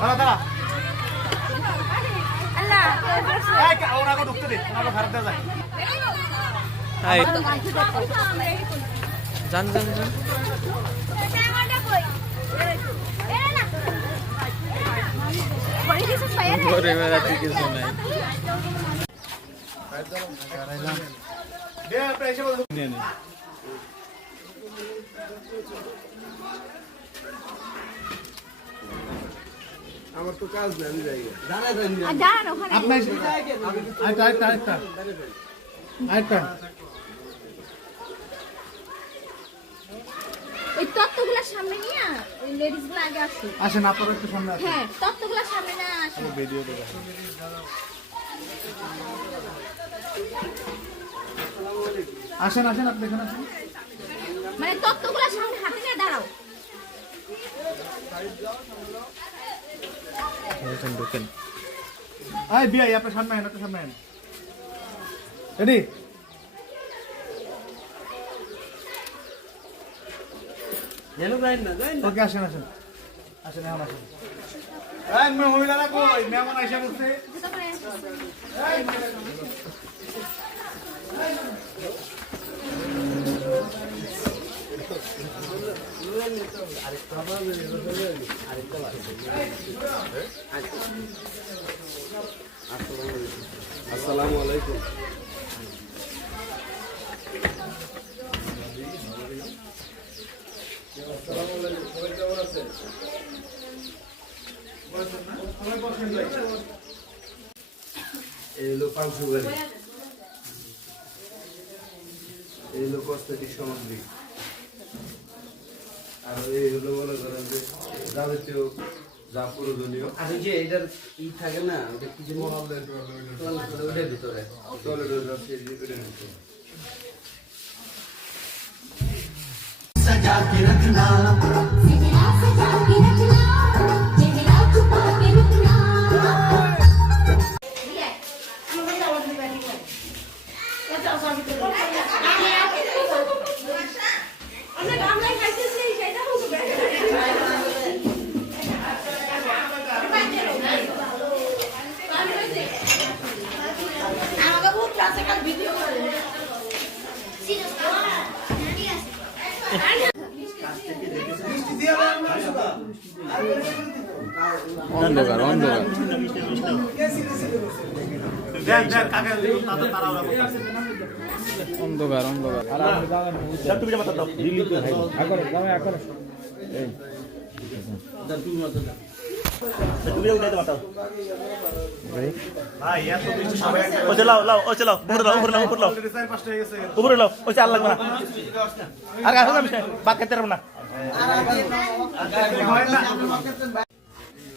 দাঁড়া দাঁড়া ওনাকে ঢুকতে দে, ওনাকে ভারত দেওয়া যায়। যান যান যান। ঘরে বেড়াতে কিছু নাই। আমার তো কাজ নেই, আমি যাই। ওই তত্ত্বগুলোর সামনে নিয়ে ওই লেডিস গুলো আগে আসে। আসেন আপনারা একটু সামনে আসেন। হ্যাঁ, তত্ত্বগুলোর সামনে না আসে। ভিডিওতে আসেন আসেন আপনি এখানে আসেন। মানে তত্ত্বগুলোর সামনে হাতে নিয়ে দাঁড়াও। ঢুকেন। আয় বিয়াই আপনার সামনে আয়েন, আপনার সামনে আয়েন। রেডি? ওকে আসেন আসেন আসেন এখন আসেন। এই মহিলারা কই? মেহমান আইসা বলছে। আসসালামু আলাইকুম। এই হলো পাঁচশো গাড়ি, এই হলো কসমেটিক সামগ্রী, আর এই হলো মনে করেন যে যাবতীয় যা প্রয়োজনীয়। আর যে এটার ই থাকে না, ওটা কি যে ওটার ভিতরে টয়লেটের যাচ্ছে ভিতরে নিতে सजा के रखना, सजा के रखना, मेरा छुपा के रखना। অন্ধকার অন্ধকার। অন্ধকার অন্ধকার।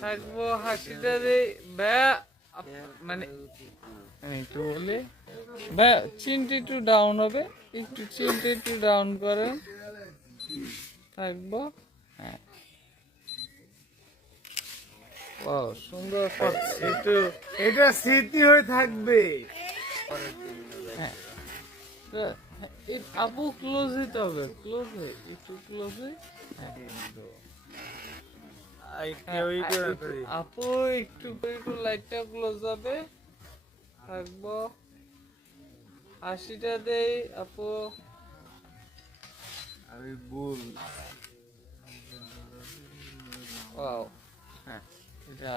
থাকবো হাসিটা রে মানে একটু বলে চিনটা একটু ডাউন হবে, একটু চিনটা একটু ডাউন করেন। থাকবো। হ্যাঁ, ও সুন্দর একটু এটা স্মৃতি হয়ে থাকবে। হ্যাঁ, আপু ক্লোজ হইতে হবে, ক্লোজ হয়ে একটু ক্লোজ হয়ে। আপু একটু একটু লাইটটা ক্লোজ হবে। থাকবো হাসিটা দেই আপু। আমি ভুল। হ্যাঁ, এটা